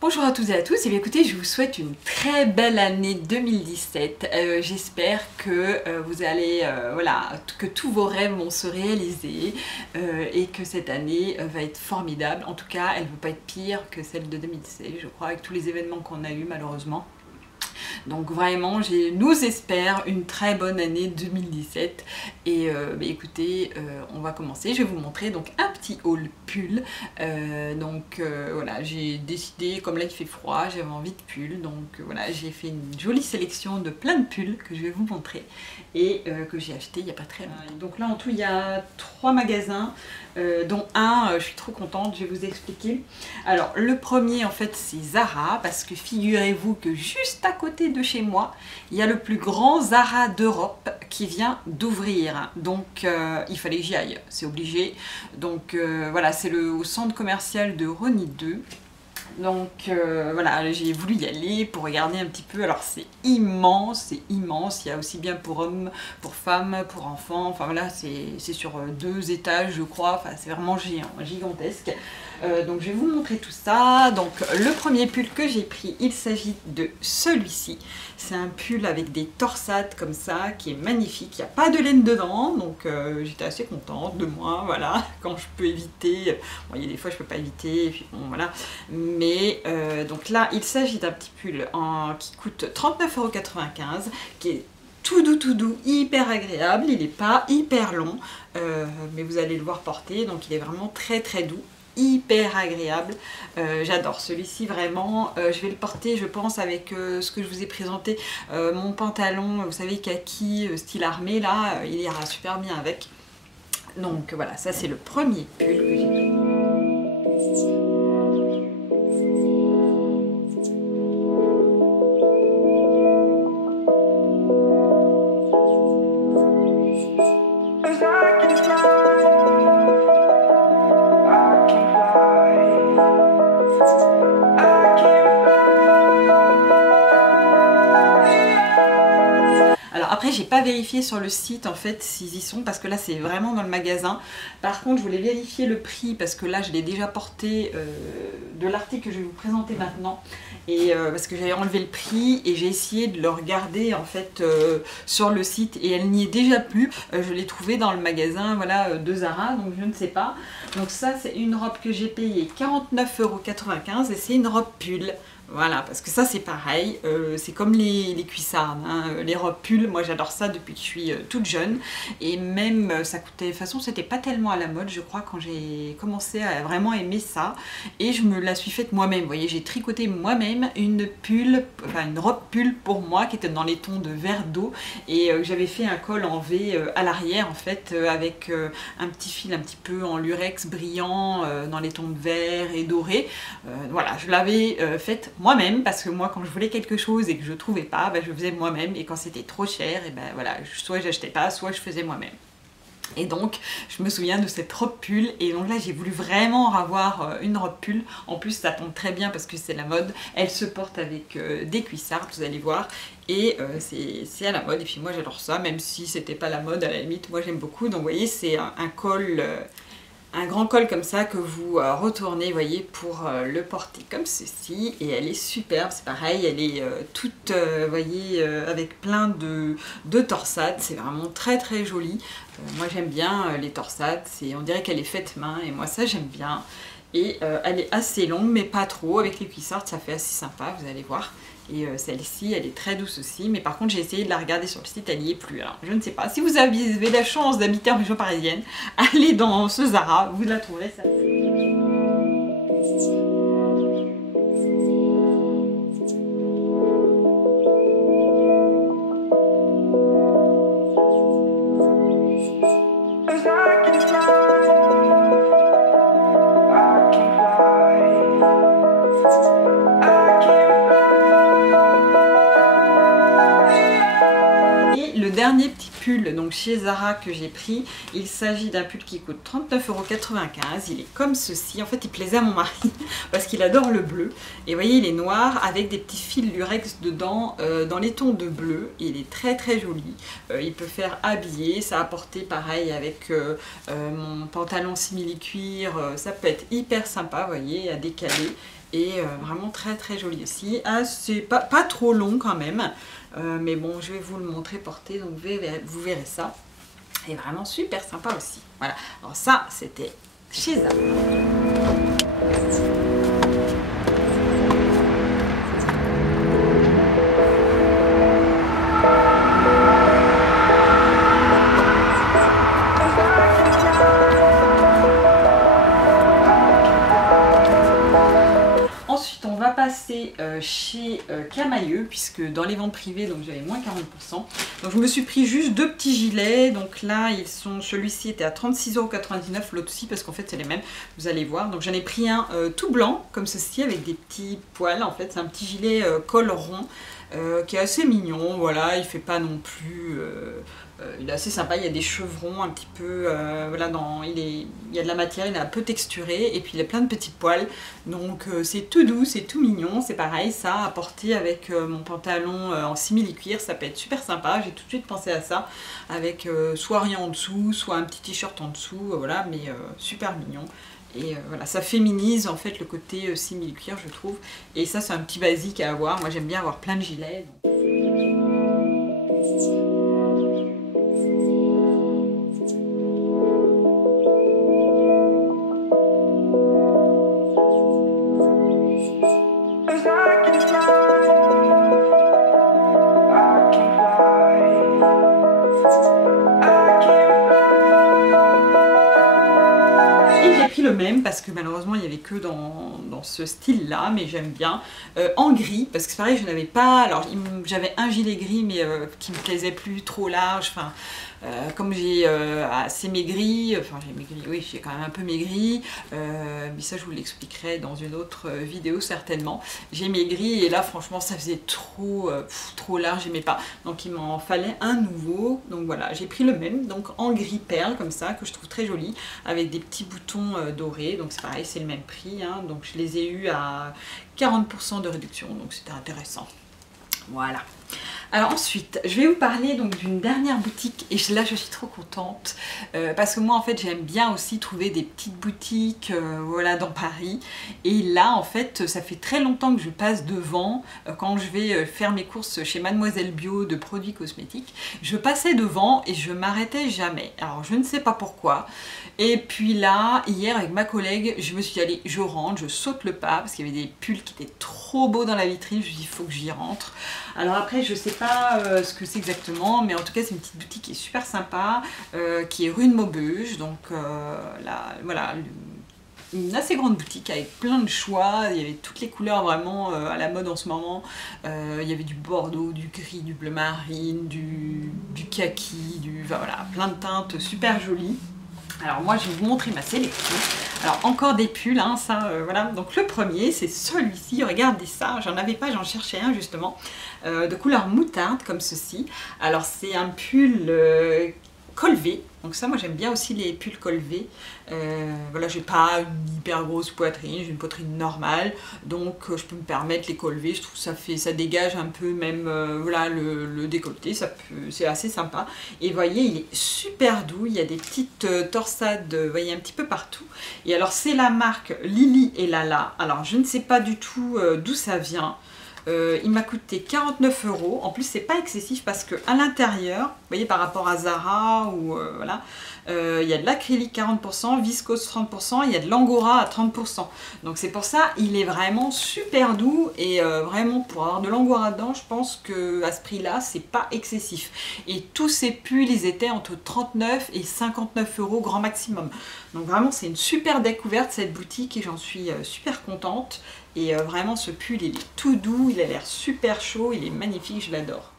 Bonjour à toutes et à tous, et bien écoutez, je vous souhaite une très belle année 2017. J'espère que vous allez, voilà, que tous vos rêves vont se réaliser et que cette année va être formidable. En tout cas, elle ne peut pas être pire que celle de 2016, je crois, avec tous les événements qu'on a eu malheureusement. Donc vraiment, nous espère une très bonne année 2017. Et écoutez, on va commencer. Je vais vous montrer donc un petit haul pull. Voilà, j'ai décidé, comme là il fait froid, j'avais envie de pull. Donc voilà, j'ai fait une jolie sélection de plein de pulls que je vais vous montrer et que j'ai acheté il n'y a pas très longtemps. Donc là en tout il y a 3 magasins. Dont un, je suis trop contente, je vais vous expliquer. Alors le premier en fait c'est Zara, parce que figurez-vous que juste à côté de chez moi, il y a le plus grand Zara d'Europe qui vient d'ouvrir. Donc il fallait que j'y aille, c'est obligé. Donc voilà, c'est au centre commercial de Rosny 2. Donc voilà, j'ai voulu y aller pour regarder un petit peu. Alors c'est immense, il y a aussi bien pour hommes, pour femmes, pour enfants. Enfin voilà, c'est sur 2 étages je crois, enfin c'est vraiment géant, gigantesque. Donc je vais vous montrer tout ça. Donc le premier pull que j'ai pris, il s'agit de celui-ci. C'est un pull avec des torsades comme ça, qui est magnifique. Il n'y a pas de laine dedans, donc j'étais assez contente de moi, voilà, quand je peux éviter. Bon, il y a des fois je peux pas éviter, et puis bon voilà. Mais donc là, il s'agit d'un petit pull qui coûte 39,95 €, qui est tout doux, hyper agréable. Il n'est pas hyper long, mais vous allez le voir porter, donc il est vraiment très doux, hyper agréable. J'adore celui-ci vraiment. Je vais le porter je pense avec ce que je vous ai présenté, mon pantalon, vous savez, kaki style armé là, il ira super bien avec. Donc voilà, ça c'est le premier pull que j'ai pris. Après, j'ai pas vérifié sur le site en fait s'ils y sont, parce que là c'est vraiment dans le magasin. Par contre, je voulais vérifier le prix parce que là je l'ai déjà porté de l'article que je vais vous présenter maintenant, et parce que j'avais enlevé le prix et j'ai essayé de le regarder en fait sur le site et elle n'y est déjà plus. Je l'ai trouvé dans le magasin, voilà, de Zara, donc je ne sais pas. Donc ça c'est une robe que j'ai payée 49,95 € et c'est une robe pull. Voilà, parce que ça c'est pareil, c'est comme les cuissardes, hein, les robes pull, moi j'adore ça depuis que je suis toute jeune, et même ça coûtait, de toute façon c'était pas tellement à la mode je crois quand j'ai commencé à vraiment aimer ça, et je me la suis faite moi-même. Vous voyez, j'ai tricoté moi-même une robe pull pour moi qui était dans les tons de vert d'eau, et j'avais fait un col en V à l'arrière en fait, avec un petit fil un petit peu en lurex brillant dans les tons de vert et doré. Voilà, je l'avais faite moi-même, parce que moi quand je voulais quelque chose et que je trouvais pas, je faisais moi-même, et quand c'était trop cher, et voilà, soit j'achetais pas, soit je faisais moi-même. Et donc je me souviens de cette robe pull, et donc là j'ai voulu vraiment avoir une robe pull. En plus ça tombe très bien parce que c'est la mode, elle se porte avec des cuissardes, vous allez voir, et c'est à la mode, et puis moi j'adore ça, même si c'était pas la mode, à la limite moi j'aime beaucoup. Donc vous voyez, c'est un col, un grand col comme ça que vous retournez, voyez, pour le porter comme ceci, et elle est superbe. C'est pareil, elle est toute, voyez, avec plein de torsades. C'est vraiment très joli. Moi j'aime bien les torsades, on dirait qu'elle est faite main, et moi ça j'aime bien. Et elle est assez longue mais pas trop, avec les cuissardes ça fait assez sympa, vous allez voir. Et celle-ci elle est très douce aussi, mais par contre j'ai essayé de la regarder sur le site, elle n'y est plus. Alors je ne sais pas, si vous avez la chance d'habiter en région parisienne, allez dans ce Zara, vous la trouverez ça. Le dernier petit pull donc chez Zara que j'ai pris. Il s'agit d'un pull qui coûte 39,95 €. Il est comme ceci. En fait, il plaisait à mon mari parce qu'il adore le bleu. Et vous voyez, il est noir avec des petits fils lurex dedans dans les tons de bleu. Il est très très joli. Il peut faire habiller. Ça a porté pareil avec mon pantalon simili-cuir. Ça peut être hyper sympa, vous voyez, à décaler. Et vraiment très très joli aussi. Ah, c'est pas trop long quand même. Mais bon, je vais vous le montrer porté, donc vous verrez ça. Et vraiment super sympa aussi. Voilà. Alors ça, c'était chez Zara. Passer chez Camaïeu, puisque dans les ventes privées donc j'avais moins 40%. Donc je me suis pris juste 2 petits gilets. Donc là ils sont, celui-ci était à 36,99 €, l'autre aussi, parce qu'en fait c'est les mêmes, vous allez voir. Donc j'en ai pris un tout blanc comme ceci avec des petits poils. En fait c'est un petit gilet col rond qui est assez mignon. Voilà, il fait pas non plus il est assez sympa, il y a des chevrons un petit peu, voilà, il y a de la matière, il est un peu texturé, et puis il a plein de petits poils, donc c'est tout doux, c'est tout mignon, c'est pareil, ça à porter avec mon pantalon en simili-cuir, ça peut être super sympa. J'ai tout de suite pensé à ça, avec soit rien en dessous, soit un petit t-shirt en dessous, voilà, mais super mignon. Et voilà, ça féminise en fait le côté simili-cuir, je trouve, et ça c'est un petit basique à avoir. Moi j'aime bien avoir plein de gilets. Le même parce que malheureusement il n'y avait que dans ce style là, mais j'aime bien en gris, parce que c'est pareil, je n'avais pas, alors j'avais un gilet gris mais qui me plaisait plus, trop large, enfin comme j'ai assez maigri, enfin j'ai maigri, oui j'ai quand même un peu maigri, mais ça je vous l'expliquerai dans une autre vidéo certainement. J'ai maigri et là franchement ça faisait trop large, j'aimais pas, donc il m'en fallait un nouveau. Donc voilà, j'ai pris le même, donc en gris perle comme ça, que je trouve très joli, avec des petits boutons dorés. Donc c'est pareil, c'est le même prix, hein. Donc je les ai eu à 40% de réduction, donc c'était intéressant. Voilà. Alors ensuite, je vais vous parler donc d'une dernière boutique, et là je suis trop contente parce que moi en fait j'aime bien aussi trouver des petites boutiques voilà, dans Paris. Et là en fait ça fait très longtemps que je passe devant quand je vais faire mes courses chez Mademoiselle Bio de produits cosmétiques. Je passais devant et je m'arrêtais jamais. Alors je ne sais pas pourquoi. Et puis là, hier avec ma collègue, je me suis dit allez, je rentre, je saute le pas parce qu'il y avait des pulls qui étaient trop beaux dans la vitrine. Je me suis dit il faut que j'y rentre. Alors après je sais pas ce que c'est exactement, mais en tout cas c'est une petite boutique qui est super sympa, qui est rue de Maubeuge. Donc là, voilà, une assez grande boutique avec plein de choix. Il y avait toutes les couleurs vraiment à la mode en ce moment. Il y avait du bordeaux, du gris, du bleu marine, du kaki, enfin, voilà, plein de teintes super jolies. Alors moi je vais vous montrer ma sélection. Alors encore des pulls, hein, ça voilà. Donc le premier c'est celui-ci, regardez ça, j'en avais pas, j'en cherchais un justement, de couleur moutarde comme ceci. Alors c'est un pull col V, donc ça moi j'aime bien aussi les pulls col V. Voilà, j'ai pas une hyper grosse poitrine, j'ai une poitrine normale, donc je peux me permettre les col V. Je trouve que ça dégage un peu même voilà, le décolleté, c'est assez sympa. Et vous voyez, il est super doux, il y a des petites torsades, vous voyez, un petit peu partout. Et alors c'est la marque Lily et Lala. Alors je ne sais pas du tout d'où ça vient. Il m'a coûté 49 €. En plus, c'est pas excessif parce que à l'intérieur, vous voyez, par rapport à Zara ou voilà, il y a de l'acrylique 40%, viscose 30%, il y a de l'angora à 30%. Donc c'est pour ça, il est vraiment super doux et vraiment pour avoir de l'angora dedans, je pense que à ce prix-là, c'est pas excessif. Et tous ces pulls, ils étaient entre 39 et 59 € grand maximum. Donc vraiment, c'est une super découverte cette boutique et j'en suis super contente. Et vraiment ce pull il est tout doux, il a l'air super chaud, il est magnifique, je l'adore.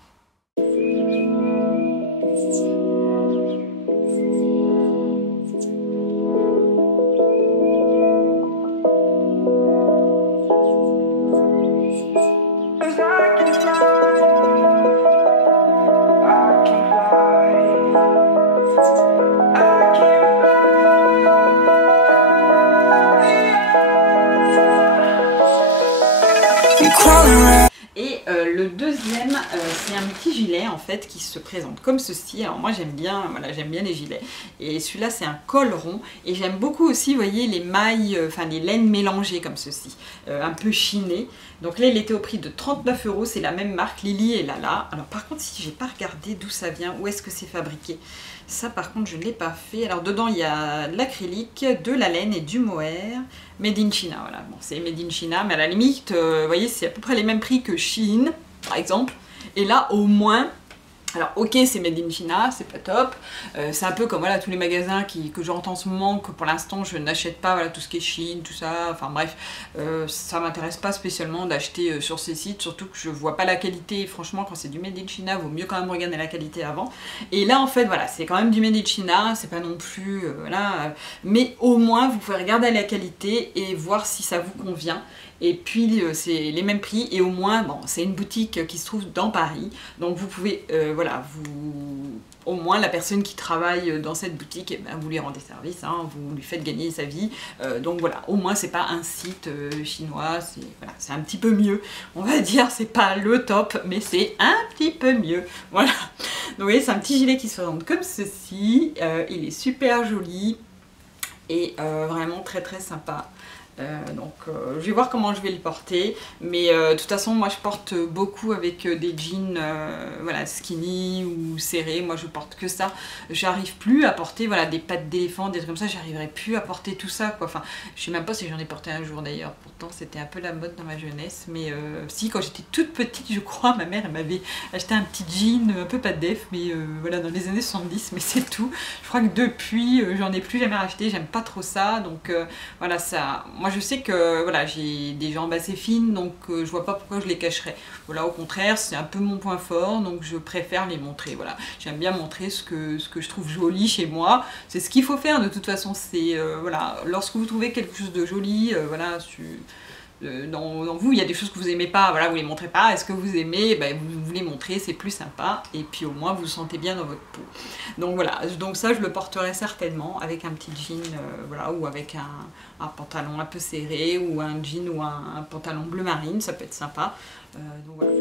deuxième, c'est un petit gilet en fait qui se présente comme ceci. Alors moi j'aime bien, voilà, j'aime bien les gilets. Et celui-là c'est un col rond. Et j'aime beaucoup aussi, vous voyez, les mailles, enfin les laines mélangées comme ceci, un peu chinées. Donc là il était au prix de 39 €, c'est la même marque, Lily et Lala. Alors par contre si j'ai pas regardé d'où ça vient, où est-ce que c'est fabriqué, ça par contre je ne l'ai pas fait. Alors dedans il y a de l'acrylique, de la laine et du mohair. Made in China, voilà, bon c'est Made in China, mais à la limite, vous voyez, c'est à peu près les mêmes prix que Shein, par exemple. Et là, au moins, alors ok, c'est Made in China, c'est pas top, c'est un peu comme voilà, tous les magasins que j'entends en ce moment, que pour l'instant je n'achète pas, voilà, tout ce qui est Shein, tout ça, enfin bref, ça m'intéresse pas spécialement d'acheter sur ces sites, surtout que je vois pas la qualité. Franchement, quand c'est du Made in China, vaut mieux quand même regarder la qualité avant. Et là en fait, voilà, c'est quand même du Made in China, c'est pas non plus, voilà, mais au moins vous pouvez regarder la qualité et voir si ça vous convient. Et puis c'est les mêmes prix et au moins, bon, c'est une boutique qui se trouve dans Paris, donc vous pouvez, voilà, au moins la personne qui travaille dans cette boutique, eh ben, vous lui rendez service, hein, vous lui faites gagner sa vie, donc voilà, au moins c'est pas un site chinois, c'est voilà, un petit peu mieux, on va dire, c'est pas le top, mais c'est un petit peu mieux, voilà. Donc vous voyez, c'est un petit gilet qui se présente comme ceci, il est super joli et vraiment très très sympa. Je vais voir comment je vais le porter, mais de toute façon moi je porte beaucoup avec des jeans voilà, skinny ou serrés. Moi je porte que ça, j'arrive plus à porter voilà, des pattes d'éléphant, des trucs comme ça, j'arriverai plus à porter tout ça quoi. Enfin je sais même pas si j'en ai porté un jour d'ailleurs, pourtant c'était un peu la mode dans ma jeunesse, mais si, quand j'étais toute petite je crois, ma mère elle m'avait acheté un petit jean un peu pas de def, mais voilà, dans les années 70, mais c'est tout. Je crois que depuis j'en ai plus jamais racheté, j'aime pas trop ça, donc voilà, ça, moi je sais que voilà, j'ai des jambes assez fines, donc je vois pas pourquoi je les cacherais. Voilà, au contraire, c'est un peu mon point fort, donc je préfère les montrer. Voilà, j'aime bien montrer ce que je trouve joli chez moi. C'est ce qu'il faut faire de toute façon. C'est voilà, lorsque vous trouvez quelque chose de joli, voilà, dans vous, il y a des choses que vous aimez pas, voilà, vous les montrez pas. Est-ce que vous aimez, ben, vous les montrez, c'est plus sympa, et puis au moins vous vous sentez bien dans votre peau. Donc voilà, donc ça je le porterai certainement avec un petit jean, voilà, ou avec un pantalon un peu serré, ou un jean ou un pantalon bleu marine, ça peut être sympa. Donc voilà.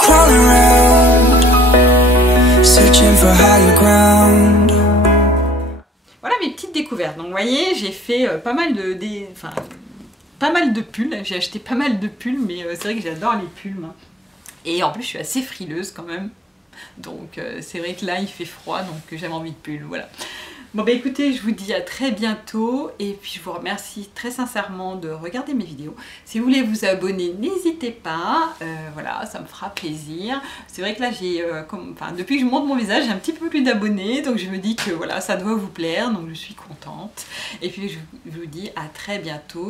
Crawling around, searching for higher ground. Voilà mes petites découvertes. Donc vous voyez, j'ai fait pas mal de pulls. J'ai acheté pas mal de pulls, mais c'est vrai que j'adore les pulls. Moi. Et en plus, je suis assez frileuse quand même. Donc c'est vrai que là, il fait froid, donc j'avais envie de pull. Voilà. Bon bah écoutez, je vous dis à très bientôt et puis je vous remercie très sincèrement de regarder mes vidéos. Si vous voulez vous abonner, n'hésitez pas, voilà, ça me fera plaisir. C'est vrai que là j'ai, depuis que je monte mon visage, j'ai un petit peu plus d'abonnés, donc je me dis que voilà, ça doit vous plaire, donc je suis contente. Et puis je vous dis à très bientôt.